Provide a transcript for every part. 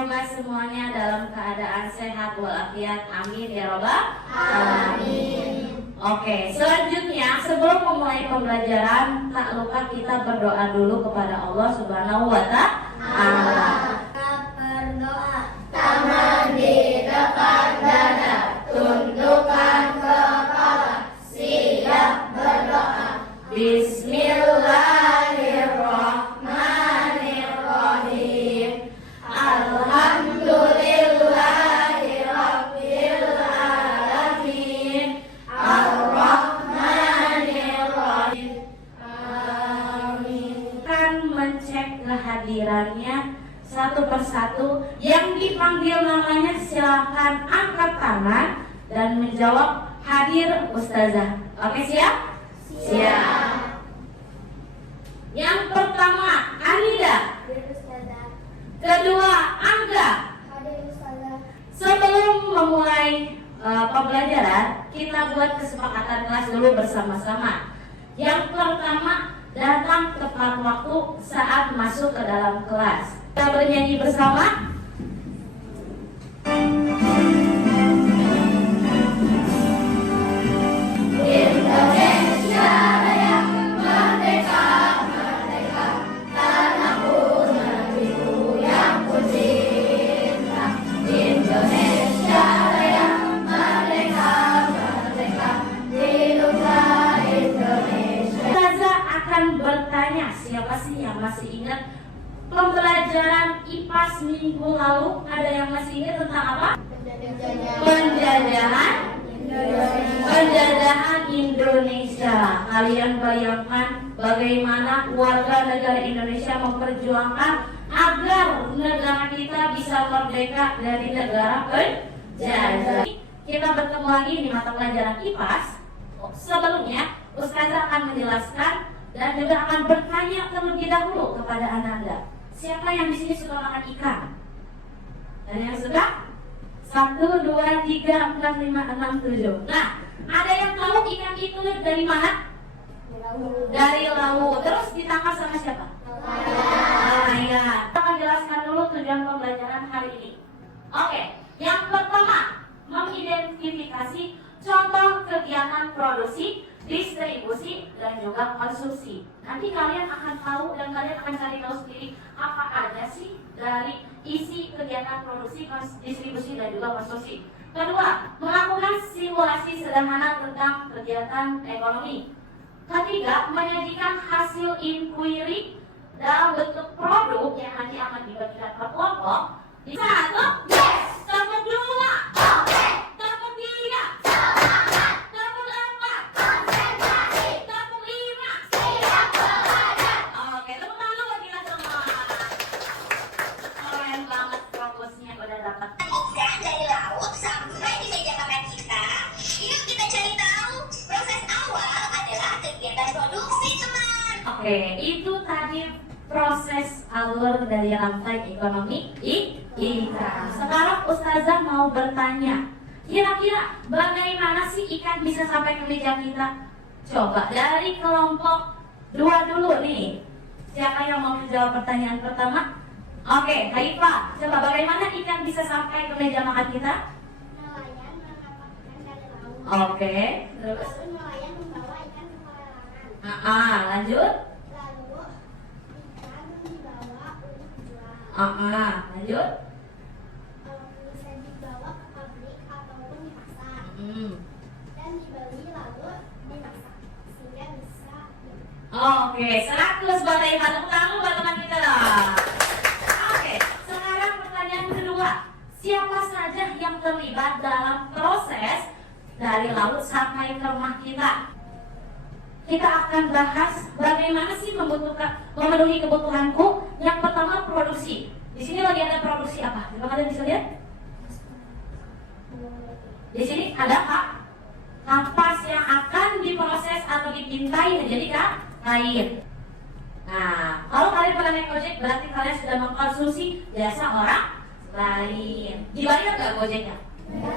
semoga semuanya dalam keadaan sehat walafiat. Amin ya robbal alamin. Oke, selanjutnya sebelum memulai pembelajaran, tak lupa kita berdoa dulu kepada Allah Subhanahu wa Ta'ala. Berdoa, tangan di depan dada, tundukkan kepala, siap berdoa. Bismillahirrahmanirrahim. Alhamdulillahirabbil alamin. Ar-Rahmanirrahim. Amin. Akan mencek kehadirannya satu persatu. Yang dipanggil namanya silakan angkat tangan dan menjawab hadir Ustazah. Oke, siap? Siap. Yang pertama Anida, kedua Angga. Sebelum memulai pembelajaran, kita buat kesepakatan kelas dulu bersama-sama. Yang pertama, datang tepat waktu saat masuk ke dalam kelas. Kita bernyanyi bersama. Indonesia Raya, merdeka, merdeka, tanahku negeriku yang ku cinta. Indonesia Raya, merdeka, merdeka, hiduplah Indonesia. Ustazah akan bertanya, siapa sih yang masih ingat pembelajaran IPAS minggu lalu? Ada yang masih ingat tentang apa? Penjajahan Indonesia. Kalian bayangkan bagaimana warga negara Indonesia memperjuangkan agar negara kita bisa merdeka dari negara penjajah. Kita bertemu lagi di mata pelajaran IPAS. Sebelumnya, Ustazah akan menjelaskan dan juga akan bertanya terlebih dahulu kepada Ananda. Siapa yang di sini suka makan ikan? Dan yang suka? 1, 2, 3, 4, 5, 6, 7. Nah, ada yang tahu ikan itu dari mana? Dari laut. Terus ditangkap sama siapa? Nelayan. Kita akan jelaskan dulu tujuan pembelajaran hari ini. Oke, yang pertama, mengidentifikasi contoh kegiatan produksi, distribusi, dan juga konsumsi. Nanti kalian akan tahu dan kalian akan cari tahu sendiri apa aja sih dari isi kegiatan produksi, distribusi, dan juga konsumsi. Kedua, melakukan simulasi sederhana tentang kegiatan ekonomi. Ketiga, menyajikan hasil inquiry dalam bentuk produk yang nanti akan dibagikan per kelompok. Di satu, yes, tepuk dua, oke, tepuk tiga, semangat, tepuk empat, konsentrasi, tepuk lima, siap belajar. Oke, tepuk tangan dulu buat kita semua. Keren banget fokusnya udah dapat. Ikan dari laut sampai di meja makan kita. Yuk kita cari tahu. Proses awal adalah kegiatan produksi, teman. Oke, itu tadi proses alur dari rantai ekonomi ikan. Sekarang Ustazah mau bertanya, kira-kira bagaimana sih ikan bisa sampai ke meja kita? Coba dari kelompok 2 dulu nih. Siapa yang mau menjawab pertanyaan pertama? Oke, Haifa, coba bagaimana ikan bisa sampai ke meja makan kita? Nelayan menangkap ikan dari laut. Oke, terus? Lalu nelayan membawa ikan ke pelelangan. Lanjut? Lalu ikan dibawa untuk dijual. Lanjut? Bisa dibawa ke pabrik ataupun di pasar. Dan dibeli lalu dimasak sehingga bisa Oke, 100 buat Haifa. Tepuk tangan buat teman kita. Oke, sekarang pertanyaan kedua. Siapa saja yang terlibat dalam proses dari laut sampai ke rumah kita? Kita akan bahas bagaimana sih memenuhi kebutuhanku. Yang pertama produksi. Di sini lagi ada produksi apa? Coba kalian bisa lihat. Di sini ada apa? Kapas yang akan diproses atau dipintai menjadi kain. Nah, kalau kalian pernah naik ojek berarti kalian sudah mengkonsumsi jasa orang lain. Dibayar nggak gojeknya?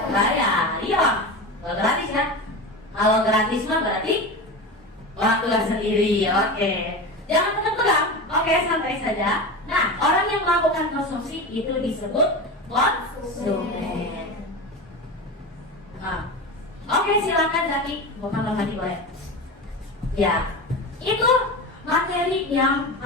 Bayar, iya. Kalau gratis kan? Kalau gratis mah berarti orang tua sendiri. Oke. Jangan tegang. Oke, santai saja. Nah, orang yang melakukan konsumsi itu disebut konsumen. Nah, oke, silakan Zaki. Bukan lagi boleh. Ya, itu materi yang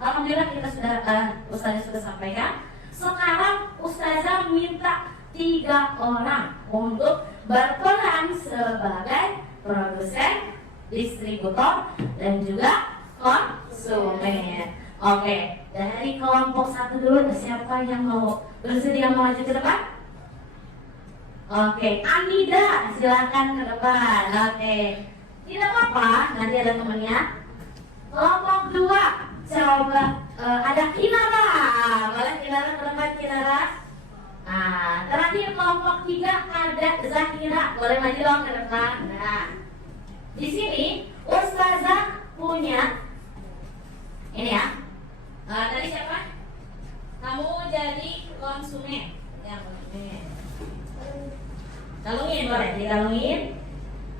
alhamdulillah kita sudah Ustazah sudah sampaikan. Sekarang Ustazah minta 3 orang untuk berperan sebagai produsen, distributor, dan juga konsumen. Oke, dari kelompok 1 dulu, siapa yang mau bersedia maju ke depan? Oke, Anida, silakan ke depan. Oke, tidak apa-apa, nanti ada temennya. Kelompok 2, coba ada Kinara. Boleh Kinara ke depan, Kinara? Nah, terakhir kelompok 3 ada Zahira. Boleh maju dong ke depan. Nah, di sini Ustazah punya ini ya. Tadi siapa? Kamu jadi konsumen. Ya, konsumen. Kalungin boleh, dikalungin.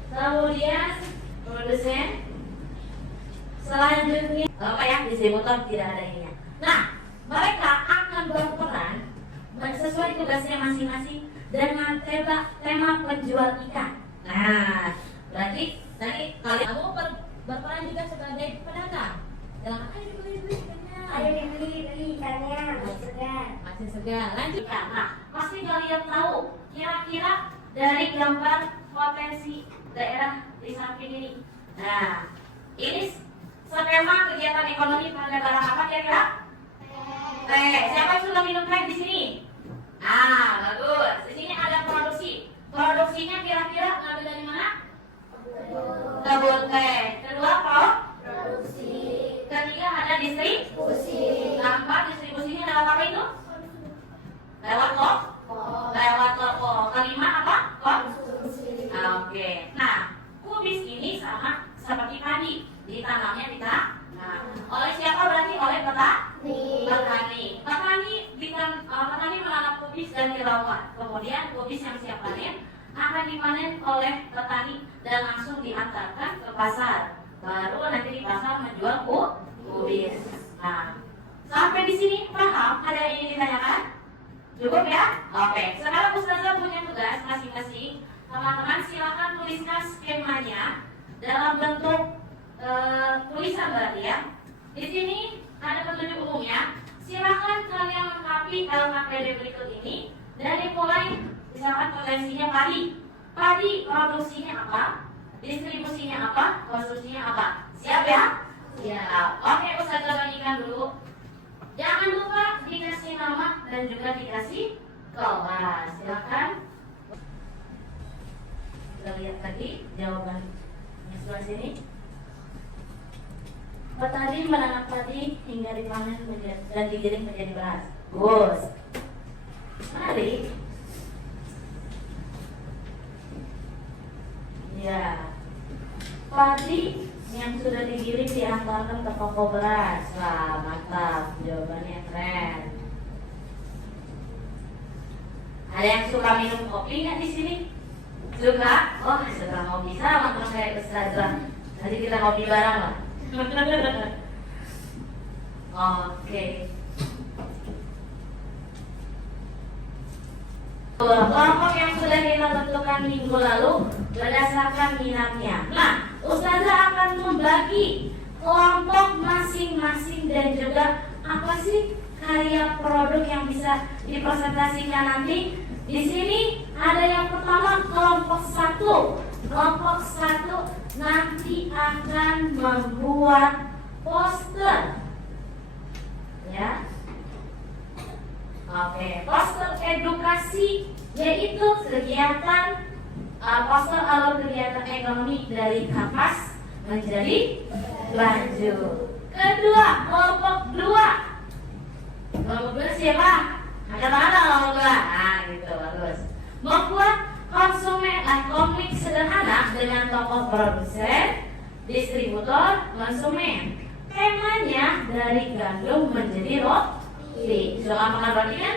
Kemudian produsen. Selanjutnya apa ya, distributor tidak ada ininya. Nah, mereka akan berperan sesuai tugasnya masing-masing dengan tema penjual ikan. Nah, berarti tadi kalian kamu berperan juga sebagai pedagang. Dalam ayo dibeli ikannya. Ayo dibeli ikannya, Masih segar. Lanjut. Nah, pasti kalian tahu kira-kira dari gambar potensi daerah di samping ini. Nah, ini skema kegiatan ekonomi pada barang apa kira-kira? Teh. Siapa yang sudah minum teh di sini? Bagus. Di sini ada produksi. Produksinya kira-kira ngambil dari mana? Kebun teh. Kedua produksi. Ketiga ada distribusi. Keempat distribusinya lewat apa itu? Lewat toko. Kelima apa? Konsumsi. Oke. Nah, kubis ini sama seperti padi, ditanamnya di tanah. Nah, oleh siapa berarti? Oleh petani. Petani menanam kubis dan dirawat. Kemudian kubis yang siap panen akan dipanen oleh petani dan langsung diantarkan ke pasar. Baru nanti di pasar menjual kubis. Nah, sampai di sini paham? Ada yang ingin ditanyakan? Cukup ya? Oke. Sekarang Ustazah punya tugas masing-masing. Teman-teman silakan tuliskan skemanya dalam bentuk tulisan berarti ya. Di sini ada petunjuk umumnya. Silakan kalian lengkapi LKPD berikut ini dari mulai misalkan potensinya padi. Padi produksinya apa? Distribusinya apa? Konsumsinya apa? Siap ya? Siap. Oke, Ustazah bagikan dulu. Jangan lupa dikasih nama dan juga dikasih kelas. Silakan. Kita lihat tadi jawabannya sebelah sini. Petani menanam padi hingga dipanen dan digiling menjadi beras. Bos. Mari. Ya. Padi yang sudah digiling diantarkan ke toko beras. Wah, mantap. Jawabannya keren. Ada yang suka minum kopi nggak di sini? Suka? Oh, suka ngopi sama teman kayak Ustazah. Nanti kita ngopi bareng lah. Oke. Kelompok yang sudah kita tentukan minggu lalu berdasarkan minatnya. Nah, Ustazah akan membagi kelompok masing-masing dan juga apa sih karya produk yang bisa dipresentasikan nanti. Di sini ada yang pertama kelompok 1. Kelompok 1 nanti akan membuat poster. Ya. Oke, poster edukasi yaitu kegiatan poster alur kegiatan ekonomi dari kapas menjadi baju. Kedua, kelompok 2. Kelompok 2 siapa? Angkat tangan kelompok 2. Nah, gitu bagus. Membuat komik sederhana dengan tokoh produsen, distributor, konsumen. Temanya dari gandum menjadi roti. Suka makan roti kan?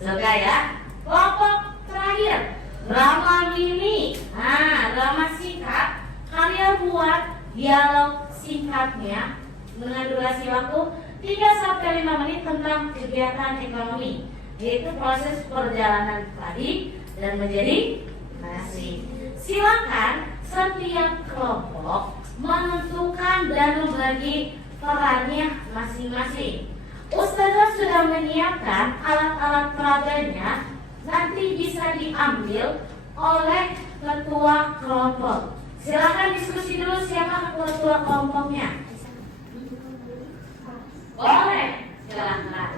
Suka ya? Kelompok terakhir, drama mini. Nah, drama singkat, karya buat dialog singkatnya dengan durasi waktu 3-5 menit tentang kegiatan ekonomi, yaitu proses perjalanan padi dan menjadi nasi. Silakan setiap kelompok menentukan dan membagi perannya masing-masing. Ustazah sudah menyiapkan alat-alat peraganya, nanti bisa diambil oleh ketua kelompok. Silakan diskusi dulu siapa ketua kelompoknya. Boleh, silakan.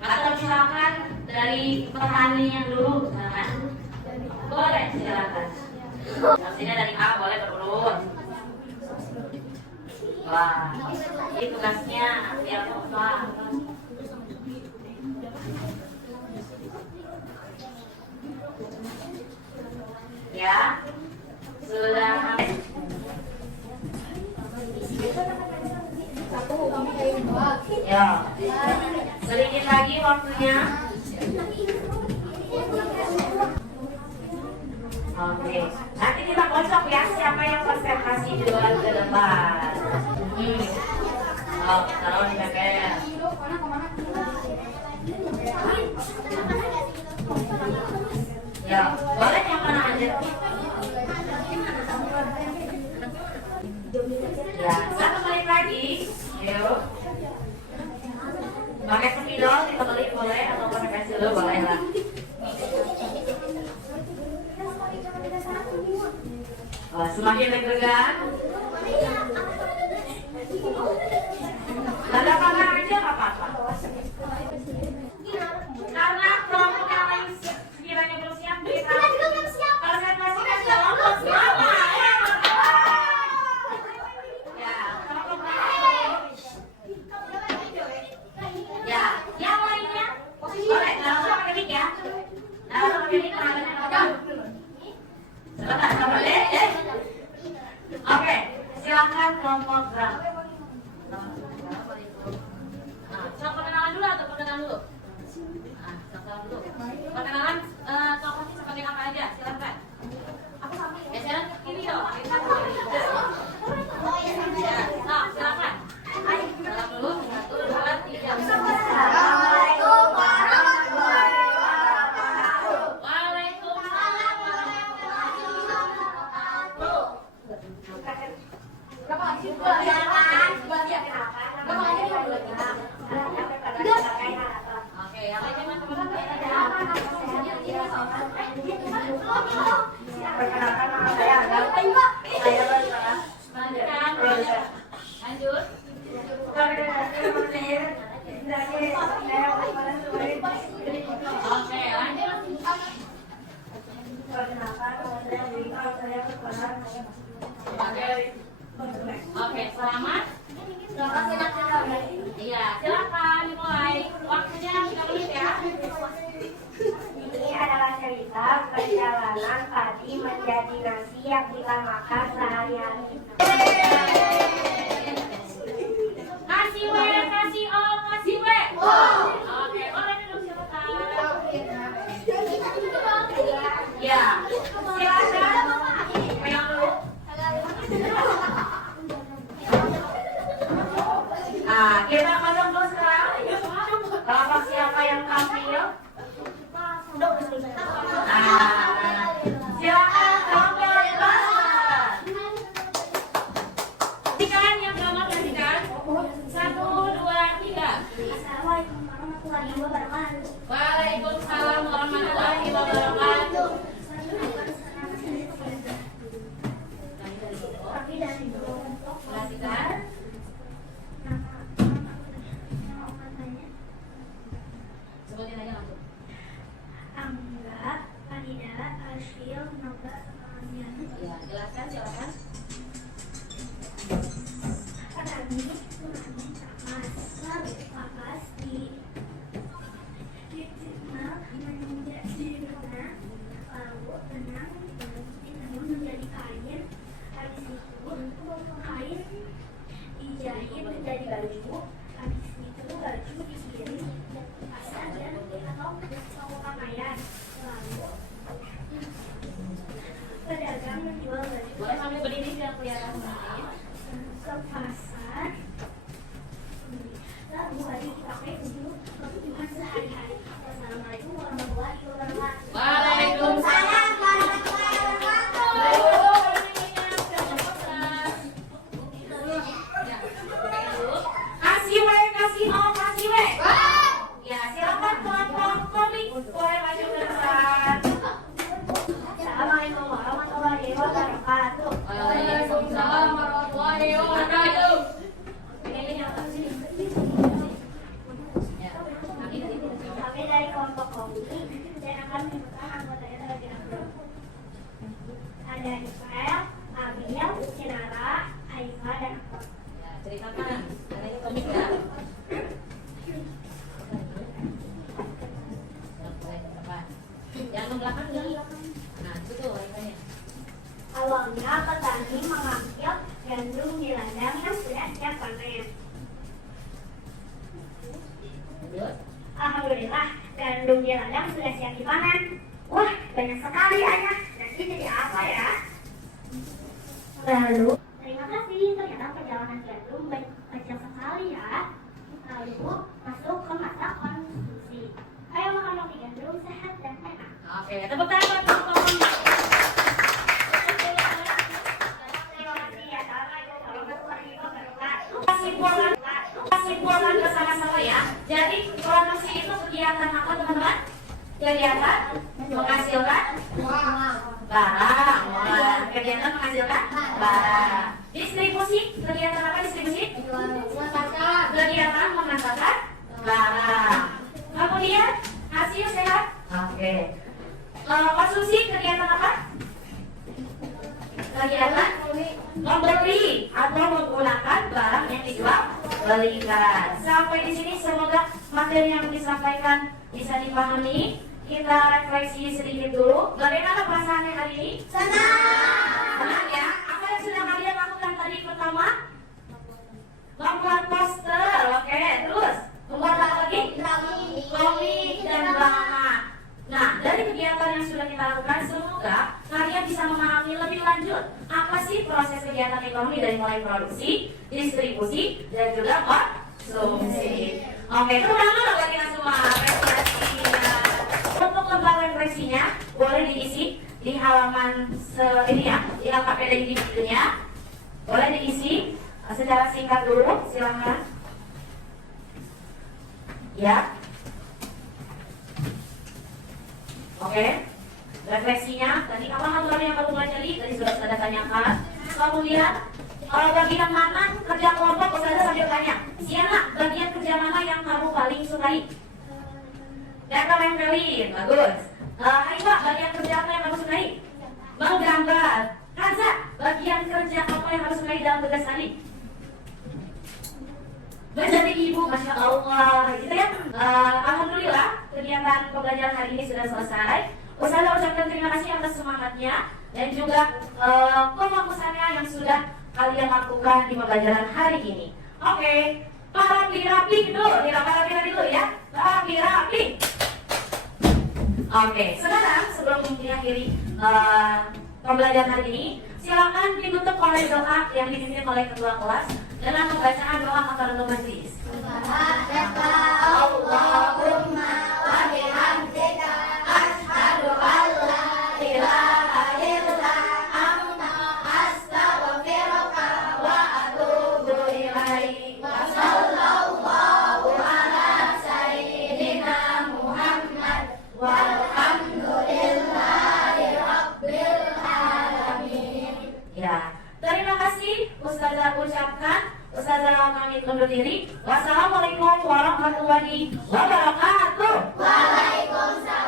Atau silakan dari petaninya dulu, silakan. Boleh, silakan. Maksudnya dari A boleh berurut. Wah, ini tugasnya biar kompak. Ya, sudah. Ya, sedikit lagi waktunya. Oke, nanti kita kocok ya siapa yang konsentrasi duluan ke depan. Oh, taruh di pakai. Ya, boleh yang mana aja. Ya, 1 menit lagi. Yuk. Pakai spidol dibeli boleh atau pakai pensil dulu boleh lah. Oh, semakin deg-degan. Tanda tangan aja nggak apa-apa. Karena kelompok yang lain sekiranya belum siap, kita juga belum siap. Konsentrasikan kelompok semua. Ya, kelompok lain. Ya, yang lainnya boleh. Dalam pakai mic ya. Dalam pakai mic tangannya apa? Sebentar, coba deh. Oke, silakan kelompok gerak. Sok perkenalan dulu atau perkenalan dulu? Perkenalan dulu. Perkenalan tokohnya seperti apa aja? Silakan. Ya, silakan ke kiri dong. Ya, silakan. Ayo, salam dulu. 1, 2, 3. Assalamualaikum warahmatullahi wabarakatuh. Waalaikumsalam warahmatullahi wabarakatuh. Oke, yang lainnya masuk. Perkenalkan nama saya Angga. Saya lanjut. Oke, lanjut. Oke, selamat. Iya, silakan dimulai. Waktunya 3 menit ya. Ini adalah cerita perjalanan padi menjadi nasi yang kita makan sehari-hari. Kasih W, kasih O, kasih W. Oke, boleh duduk silakan. Ya, silakan. Pegang dulu. Nah, kita potong dulu sekarang. Kelompok siapa yang tampil? Nah, silakan kelompok kelas. Perhatikan yang pertama, perhatikan. 1, 2, 3. Assalamualaikum warahmatullahi wabarakatuh. Waalaikumsalam warahmatullahi wabarakatuh. Perhatikan. Sebutin aja langsung. Angga, Anida, Ashil, Noga, Amalian. Ya, jelaskan silakan. Petani, pakas di final menjadi warna, lalu tenang menjadi kain, habis itu kain dijahit menjadi baju, habis itu baju dikirim pasar dan atau toko pakaian, lalu pedagang menjual baju. Boleh sambil berdiri biar kelihatan. ceritakan. Karena ini komik ya. Yang ke belakang nih. Nah, itu tuh ceritanya. Awalnya petani mengambil gandum di ladang yang sudah siap panen. Lanjut. Alhamdulillah, gandum di ladang sudah siap dipanen. Wah, banyak sekali ayah. Nanti jadi apa ya? Lalu, terima kasih. Ternyata perjalanan gandum kecil sekali ya. Lalu, masuk ke masa konsumsi. Ayo makan roti gandum sehat dan enak. Oke, tepuk tangan buat teman-teman. Terima kasih ya. Assalamualaikum warahmatullahi wabarakatuh. Simpulkan bersama-sama ya. Jadi produksi itu kegiatan apa teman-teman? Kegiatan menghasilkan barang. Wah, kegiatan menghasilkan barang. Distribusi, kegiatan apa distribusi? Kegiatan mengantarkan barang. Kemudian hasil sehat. Oke. Konsumsi, kegiatan apa? Kegiatan membeli atau menggunakan barang yang dijual belikan. Sampai di sini semoga materi yang disampaikan bisa dipahami. Kita refleksi sedikit dulu. Bagaimana perasaannya hari ini? Senang ya. Apa yang sudah kalian lakukan tadi pertama? Membuat poster. Oke, terus membuat apa lagi? Komik dan drama. Nah, dari kegiatan yang sudah kita lakukan, semoga kalian bisa memahami lebih lanjut apa sih proses kegiatan ekonomi dari mulai produksi, distribusi, dan juga konsumsi. Oke, tepuk tangan dulu buat kita semua. Refleksinya. Untuk lembar refleksinya boleh diisi di halaman ini ya, di LKPD di videonya. Boleh diisi secara singkat dulu, silakan. Ya. Oke, refleksinya tadi apa aturan yang kamu pelajari tadi sudah saya tanyakan. Kemudian bagian mana kerja kelompok Ustazah sambil tanya, Siana, bagian kerja mana yang kamu paling sukai? Data tempelin, bagus. Aiwa, bagian kerja apa yang kamu sukai? Menggambar. Kanza, bagian kerja apa yang kamu sukai dalam tugas tadi? Menjadi ibu, Masya Allah, gitu ya. Alhamdulillah, kegiatan pembelajaran hari ini sudah selesai. Ustazah ucapkan terima kasih atas semangatnya dan juga pemfokusannya yang sudah kalian lakukan di pembelajaran hari ini. Oke, rapi-rapi dulu, rapi-rapi dulu ya. Rapi-rapi. Oke, sekarang sebelum mengakhiri pembelajaran hari ini, silakan ditutup oleh doa yang dipimpin oleh ketua kelas dengan pembacaan doa kafaratul majlis. Allahumma wa bihamdika asyhadu an la ilaha illa anta astaghfiruka wa atubu ilaik. Wa sallallahu ala sayyidina Muhammad walhamdulillahi rabbil alamin. Ya, terima kasih Ustazah ucapkan. Ustazah pamit undur diri. Wassalamualaikum warahmatullahi wabarakatuh. Waalaikumsalam.